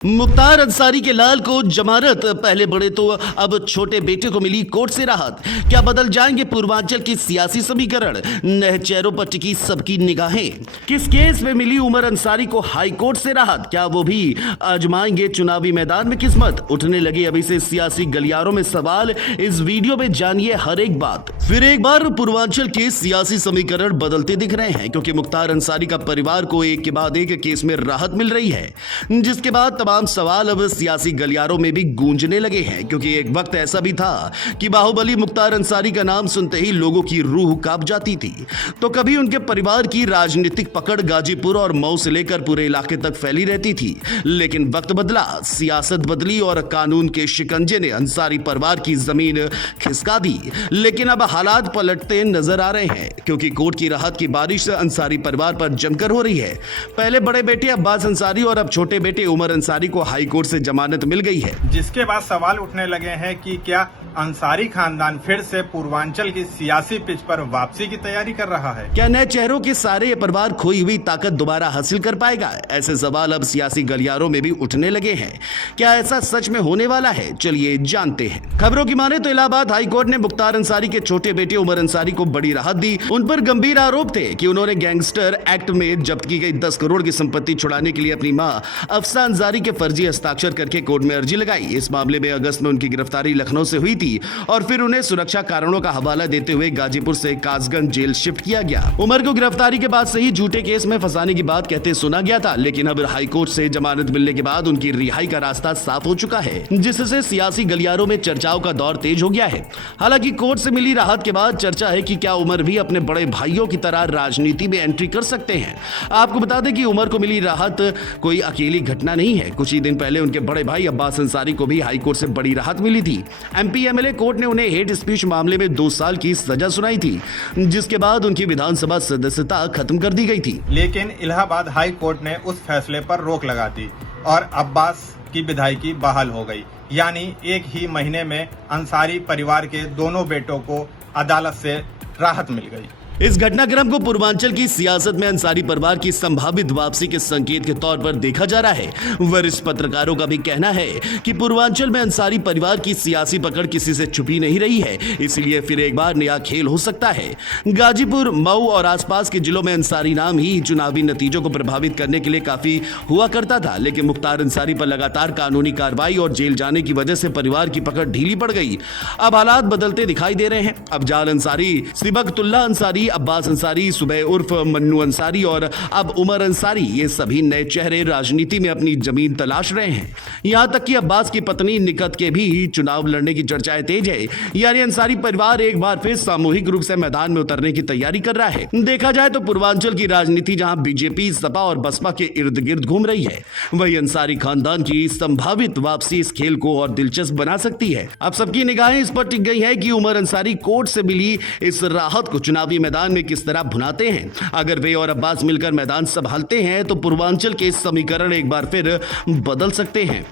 मुख्तार अंसारी के लाल को जमानत, पहले बड़े तो अब छोटे बेटे को मिली कोर्ट से राहत। क्या बदल जाएंगे पूर्वांचल की सियासी समीकरण? नए चेहरों पर टिकी सबकी निगाहें। किस केस में मिली उमर अंसारी को हाई कोर्ट से राहत? क्या वो भी आजमाएंगे चुनावी मैदान में किस्मत? उठने लगे अभी से सियासी गलियारों में सवाल। इस वीडियो में जानिए हर एक बात। फिर एक बार पूर्वांचल के सियासी समीकरण बदलते दिख रहे हैं, क्योंकि मुख्तार अंसारी का परिवार को एक के बाद एक केस में राहत मिल रही है, जिसके बाद तमाम सवाल अब सियासी गलियारों में भी गूंजने लगे हैं। क्योंकि एक वक्त ऐसा भी था कि बाहुबली मुख्तार अंसारी का नाम सुनते ही लोगों की रूह कांप जाती थी। तो कभी उनके परिवार की राजनीतिक पकड़ गाजीपुर और मऊ से लेकर पूरे इलाके तक फैली रहती थी। लेकिन वक्त बदला, सियासत बदली और कानून के शिकंजे ने अंसारी परिवार की जमीन खिसका दी। लेकिन अब हालात पलटते नजर आ रहे हैं, क्योंकि कोर्ट की राहत की बारिश अंसारी परिवार पर जमकर हो रही है। पहले बड़े बेटे अब्बास अंसारी और अब छोटे बेटे उमर अंसारी को हाई कोर्ट से जमानत मिल गई है, जिसके बाद सवाल उठने लगे हैं कि क्या अंसारी खानदान फिर से पूर्वांचल की सियासी पिच पर वापसी की तैयारी कर रहा है। क्या नए चेहरों के सारे ये परिवार खोई हुई ताकत दोबारा हासिल कर पाएगा? ऐसे सवाल अब सियासी गलियारों में भी उठने लगे हैं। क्या ऐसा सच में होने वाला है? चलिए जानते हैं। खबरों की माने तो इलाहाबाद हाई कोर्ट ने मुख्तार अंसारी के छोटे बेटे उमर अंसारी को बड़ी राहत दी। उन पर गंभीर आरोप थे कि उन्होंने गैंगस्टर एक्ट में जब्त की गई 10 करोड़ की संपत्ति छुड़ाने के लिए अपनी मां अफसा अंसारी के फर्जी हस्ताक्षर करके कोर्ट में अर्जी लगाई। इस मामले में अगस्त में उनकी गिरफ्तारी लखनऊ से हुई थी और फिर उन्हें सुरक्षा कारणों का हवाला देते हुए गाजीपुर से कासगंज जेल शिफ्ट किया गया। उमर को गिरफ्तारी के बाद से ही झूठे केस में फंसाने की बात कहते सुना गया था, लेकिन अब हाईकोर्ट से जमानत मिलने के बाद उनकी रिहाई का रास्ता साफ हो चुका है, जिससे सियासी गलियारों में चर्चाओं का दौर तेज हो गया है। हालांकि कोर्ट से मिली राहत के बाद चर्चा है कि क्या उमर भी अपने बड़े भाइयों की तरह राजनीति में एंट्री कर सकते हैं। आपको बता दें कि उमर को मिली राहत कोई अकेली घटना नहीं है। कुछ ही दिन पहले उनके बड़े भाई अब्बास अंसारी को भी हाईकोर्ट से बड़ी राहत मिली थी। एमपी एमएलए कोर्ट ने उन्हें हेट स्पीच मामले में 2 साल की सजा सुनाई थी, जिसके बाद उनकी विधानसभा सदस्यता खत्म कर दी गई थी। लेकिन इलाहाबाद हाई कोर्ट ने उस फैसले पर रोक लगा दी और अब्बास की विधायकी बहाल हो गई। यानी एक ही महीने में अंसारी परिवार के दोनों बेटों को अदालत से राहत मिल गई। इस घटनाक्रम को पूर्वांचल की सियासत में अंसारी परिवार की संभावित वापसी के संकेत के तौर पर देखा जा रहा है। वरिष्ठ पत्रकारों का भी कहना है कि पूर्वांचल में अंसारी परिवार की सियासी पकड़ किसी से छुपी नहीं रही है, इसलिए फिर एक बार नया खेल हो सकता है। गाजीपुर, मऊ और आसपास के जिलों में अंसारी नाम ही चुनावी नतीजों को प्रभावित करने के लिए काफी हुआ करता था, लेकिन मुख्तार अंसारी पर लगातार कानूनी कार्रवाई और जेल जाने की वजह से परिवार की पकड़ ढीली पड़ गई। अब हालात बदलते दिखाई दे रहे हैं। अब जाल अंसारी, सिबगतुल्ला अंसारी, अब्बास अंसारी, सुबह उर्फ मन्नू अंसारी और अब उमर अंसारी, ये सभी नए चेहरे राजनीति में अपनी जमीन तलाश रहे हैं। यहां तक कि अब्बास की पत्नी निकत के भी चुनाव लड़ने की चर्चाएं तेज है। यानी अंसारी परिवार एक बार फिर सामूहिक रूप से मैदान में उतरने की तैयारी कर रहा है। देखा जाए तो पूर्वांचल की राजनीति जहां बीजेपी, सपा और बसपा के इर्द गिर्द घूम रही है, वही अंसारी खानदान की संभावित वापसी इस खेल को और दिलचस्प बना सकती है। अब सबकी निगाहें इस पर टिक गई है कि उमर अंसारी कोर्ट से मिली इस राहत को चुनावी मैदान में किस तरह भुनाते हैं। अगर वे और अब्बास मिलकर मैदान संभालते हैं तो पूर्वांचल के समीकरण एक बार फिर बदल सकते हैं।